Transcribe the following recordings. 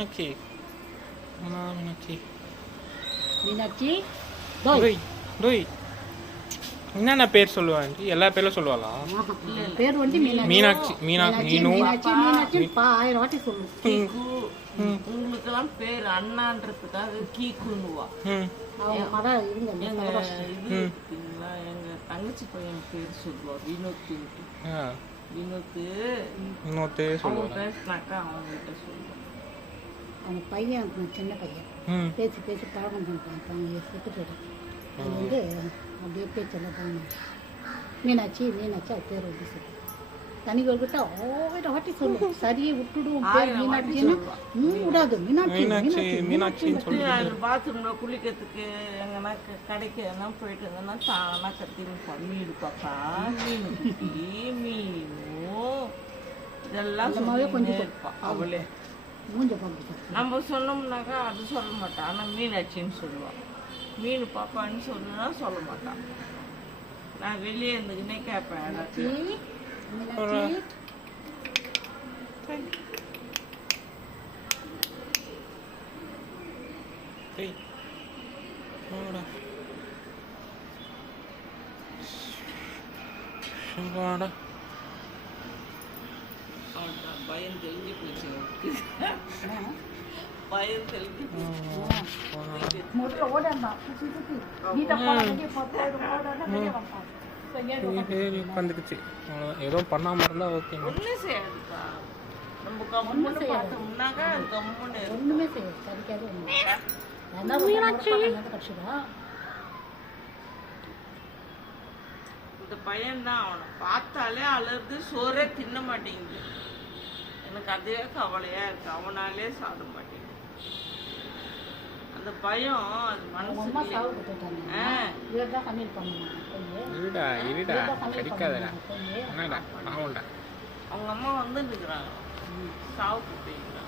மீனாட்சி மீனாட்சி மீனாட்சி டோய் டோய் என்னென்ன பேர் சொல்லுவாங்க எல்லா பேரும் சொல்லுவாளா பேர் வந்து மீனாட்சி மீனு மீனாட்சி 1000 வாட்டி சொல்லுவோம். உங்களுக்கெல்லாம் பேர் அண்ணான்றதுக்காக கீக்குன்னுவா. அவங்க மரம் இருங்க எங்க இது இருக்குங்களா, எங்க தங்கச்சி பையன் பேர் சொல்லுவா வினோத்து. வினோத்து அவங்க பேசினாக்கா அவங்ககிட்ட சொல்லுவான். அவங்க பையன் சின்ன பையன் பேசி பேசி பழகம் பண்ணிட்டாங்க செத்துட்டு. அது வந்து அப்படியே பேச்செல்லாம் தான் மீனாட்சி மீனாட்சி அது பேர் வந்து சொல்லு. தனிகள்கிட்ட 1000 வாட்டி சொல்லுவோம். சரியே விட்டுடுவோம் பேர் மீனாட்சின்னு விடாது. மீனாட்சி மீனாட்சி மீனாட்சின்னு சொல்லி பாத்ரூம்ல குளிக்கிறதுக்கு எங்கன்னா கடைக்கு எதனா போயிட்டு இருந்தேன்னா தானா கத்தின்னு மீன் பாப்பா மீன் மீனும் இதெல்லாம் கொஞ்சம் இருப்பா அவளே மூஞ்ச பார்த்து. நம்ம சொன்னோம்னாக்கா அது சொல்ல மாட்டான். ஆனால் மீனாட்சின்னு சொல்லுவாள். மீன் பாப்பான்னு சொல்லுனா சொல்ல மாட்டான். நான் வெளியே இருந்துக்கினே கேட்பேன் எல்லாத்தையும். பயம் தெரிஞ்சு போச்சு. பயம் தெரிஞ்சு உட்காந்துக்குச்சு. ஏதோ பண்ணாம இருந்தா ஓகே. ஒண்ணு செய்யாதுக்கா. நம்ம கம்முன்னு பார்த்தோம்னாக்கா கம்முன்னு ஒண்ணுமே செய்யாது. சரிக்காது. இந்த பையன் தான் அவனை பார்த்தாலே அழுது சோறே தின்ன மாட்டேங்குது. எனக்கு அதே கவலையா இருக்கு. அவனாலே சாப்பிட மாட்டேங்குது. அந்த பயம் அது மனசு. அவங்க அம்மா வந்து நிற்கிறாங்க சாவுக்கு போய்க்கிறாங்க.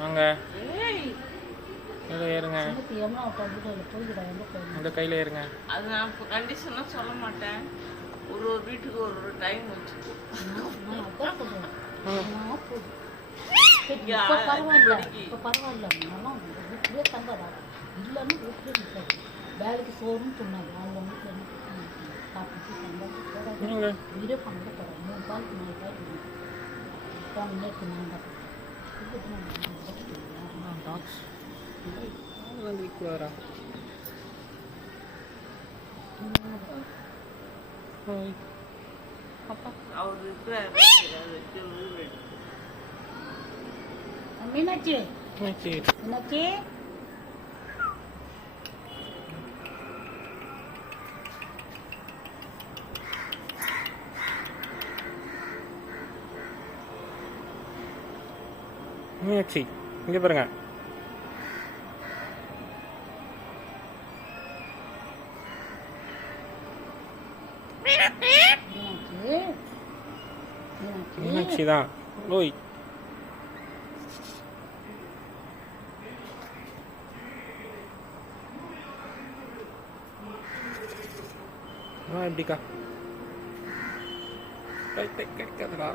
வாங்க ஏறுங்க. இந்த கையில் ஏறுங்க. அது நான் இப்போ கண்டிஷனாக சொல்ல மாட்டேன். ஒரு ஒரு வீட்டுக்கு ஒரு ஒரு டைம் வச்சுக்கோ. வேலைக்கு சோறும் சொன்னாங்க. அவங்க வீட்டில் சாப்பிட்டு வீடே பண்ண போகிறோம். 3 பாலுக்கு 4 பால் நேற்று நான் மீனாட்சி மீனாட்சி மீனாட்சி இங்கே பாருங்க. மீனாட்சி தான். ஓய் எப்படிக்கா கிடைக்காதுடா.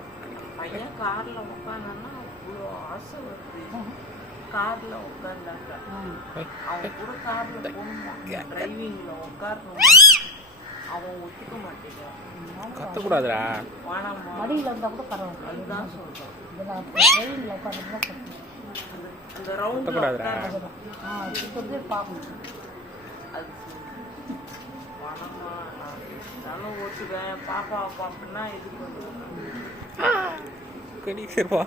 பையன் கார்ல உட்காந்தான்னா அவ்வளோ ஆசை வருது. கார்ல உட்காந்தாங்க அவன் கூட கார்ல போகணும். டிரைவிங்ல உட்காரணும். அவன் ஒத்துக்க மாட்டேங்கிறான். கத்தக்கூடாதுடா. மடியில் இருந்தால் கூட பரவாயில்ல. அதுதான் சொல்றான். டிரைவிங்கில் உட்காந்து அந்த ரவுண்ட் பார்க்கணும். அது பணமா நானும் ஓட்டுவேன். பாப்பா அப்படின்னா இது பண்ணுவேன். கடி சேர்வா